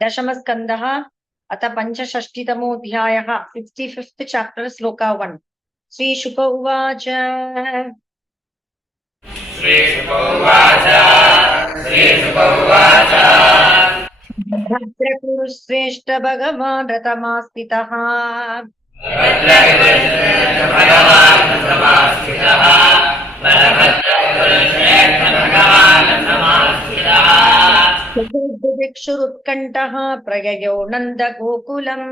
दशमस्कन्धः अथ पञ्चषष्टितमोऽध्यायः 65th chapter श्लोक 1 श्रीशुक उवाच भद्रकुरु श्रेष्ठ भगवान् रथमास्थितः चतुर्दिक्षुरुत्कण्ठः प्रययो नन्दगोकुलम्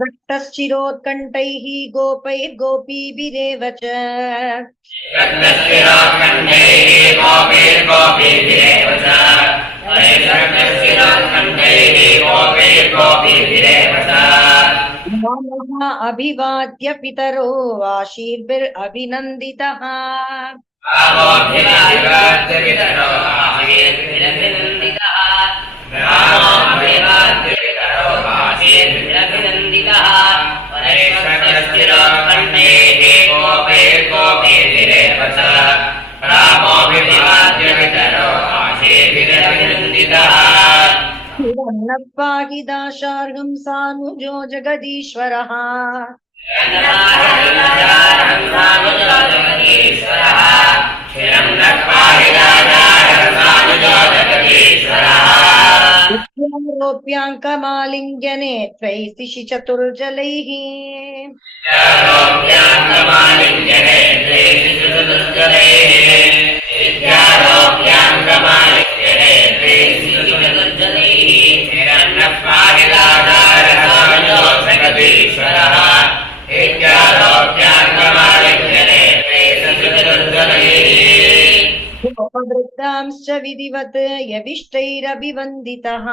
रक्तश्चिरोत्कण्ठैः गोपैर्गोपीभिरेव च अभिवाद्य पितरो आशीर्भिरभिनन्दितः पाहिदाशार्हं सानुजो जगदीश्वरः रोप्याङ्कमालिङ्गने त्वैसिषि चतुर्जलैः उपवृद्धांश्च विधिवत् यविष्टैरभिवन्दितः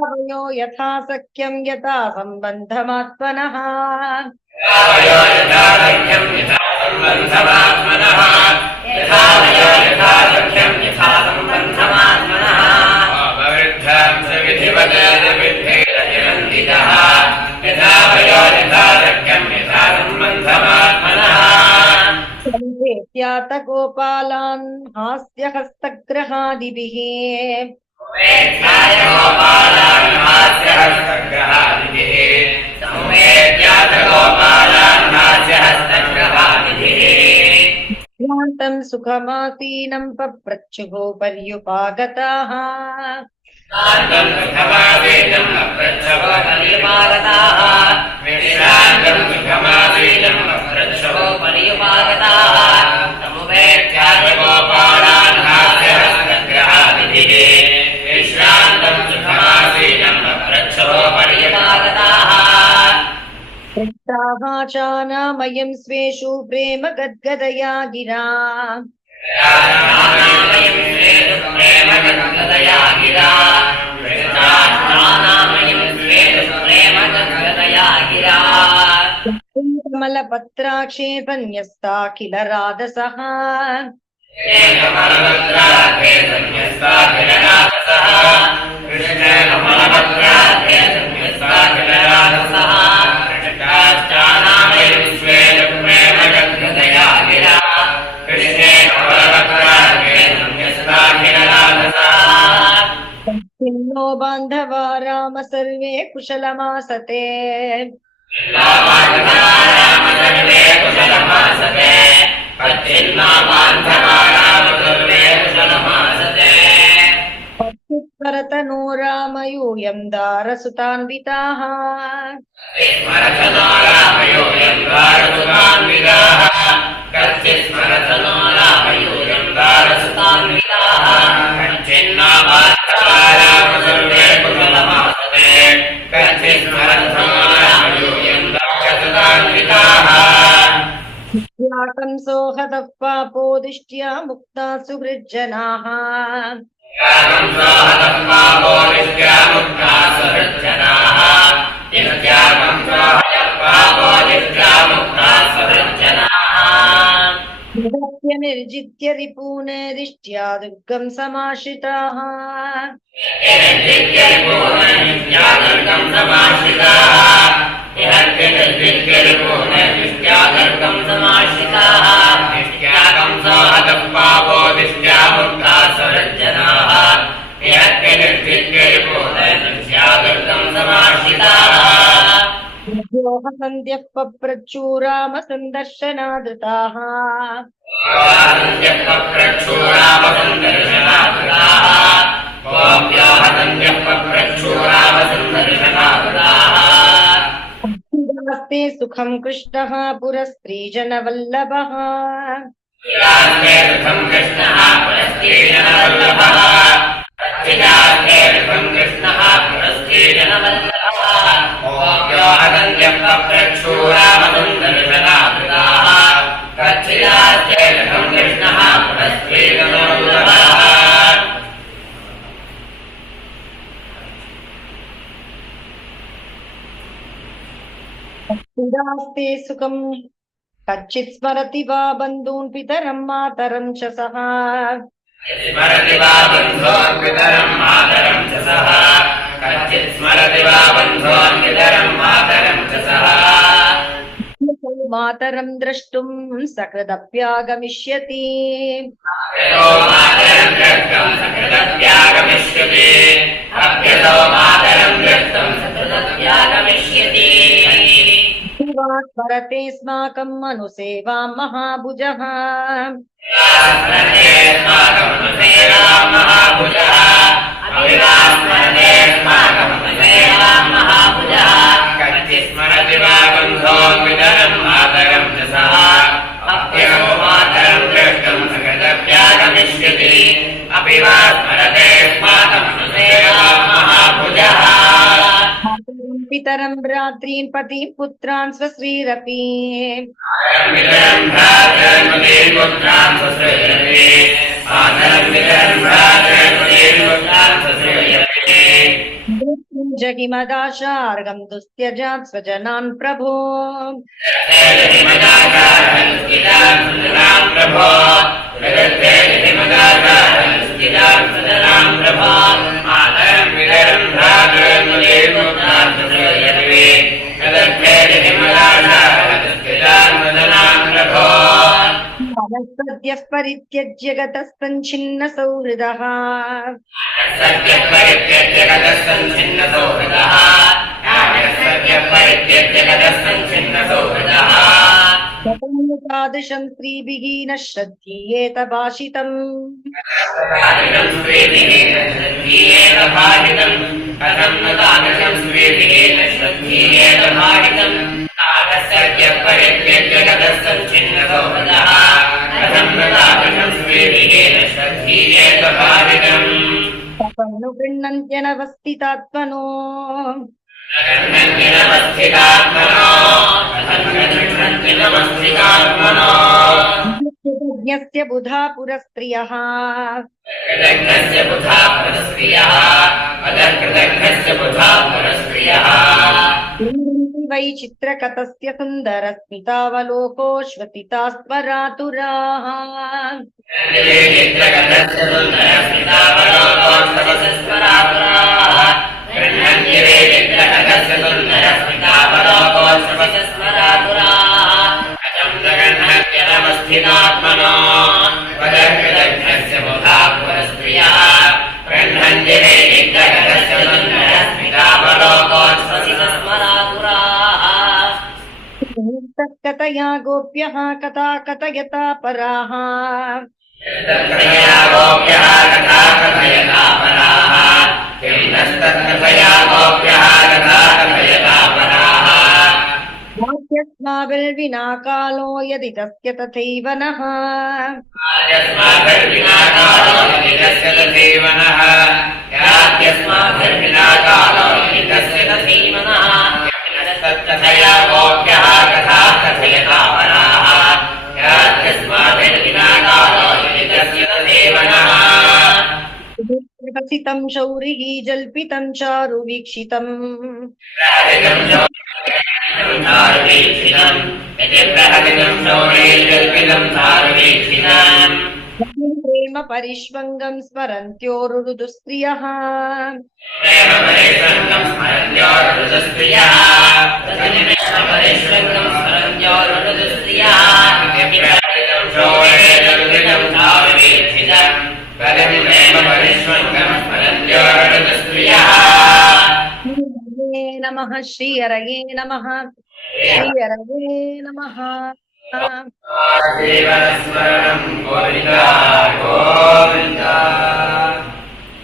वयो यथा सख्यं यथा सम्बन्धमात्मनः गोपालान् हास्यहस्तग्रहादिभिः शान्तं सुखमासीनं पप्रच्छुः पर्युपागताः चानामयं स्वेषु प्रेम गद्गदया गिरा कमलपत्राक्षे सन्न्यस्ताखिल राधसः किन्नो बान्धवा राम सर्वे कुशलमासते भरतनो राम यूयं दारसुतान्विताः सोहतः पापो दृष्ट्या मुक्ता सुहृज्जनाः निर्जित्य रिपून् दिष्ट्या दुर्गं समाश्रिताः सन्ध्यः पप्रचूराम सन्दर्शनादृताः ते सुखं कृष्णः पुरस्त्रीजनवल्लभः क्रीडास्ते सुखं कच्चित् स्मरति वा बन्धून् पितरं मातरं च सः स्मरति वा बन्धून् पितरं मातरं च सः कच्चित् स्मरति वा बन्धून् पितरं मातरं च सः मातरं द्रष्टुं सकृदप्यागमिष्यति मातरं द्रष्टुं सकृदप्यागमिष्यति अभ्यतो मातरं द्रष्टुं सकृदप्यागमिष्यति स्मरते स्माकं अनुसेवां महाभुजः स्मरति वा बन्धून् पितरं मातरं च सः अभ्यतो मातरं द्रष्टुं सकृदप्यागमिष्यति अपि वा स्मरते स्माकं अनुसेवां महाभुजः पितरं भ्रातॄन् पतीन् पुत्रान् स्वश्रीरपि जहिमदाशार्गं दुस्त्यजात् स्वजनान् प्रभो सद्यः परित्यज्य गतः सञ्छिन्न सौहृदः तादृशं स्त्रीभिः न श्रद्धीयेत भाषितम् तपन्नु गृह्णन्त्यनवस्थितात्मनो कृतज्ञस्य बुधा पुरस्त्रियः वै चित्रकतस्य सुन्दरस्मितावलोकोऽश्वसितास्वरातुराः कथया गोप्यः कथा कथयता पराः वाक्यस्माभिर्विना कालो यदि तस्य तथैव नः तथया गोप्यः कथा कथयता पराः यास्माभिर्विना कालो यदि तस्य तथैव नः प्रकथितं शौरिः जल्पितं चारुवीक्षितम् यदि प्रहतितं शौरिः जल्पितं चारुवीक्षितम् प्रेम परिष्वङ्गं स्मरन्त्योरुरुदुस्त्रियः प्रेम परिष्वङ्गं स्मरन्त्योरुरुदुस्त्रियः परिष्वङ्गं स्मरन्त्योरुरुदुस्त्रियः शोभेदुर्विदं धाववेक्षितं पदं प्रेम परिष्वङ्गं स्मरन्त्योरुरुदुस्त्रियः नमः श्रीहरये नमः श्रीहरये नमः जीवनस्मरणं गोविन्द गोविन्द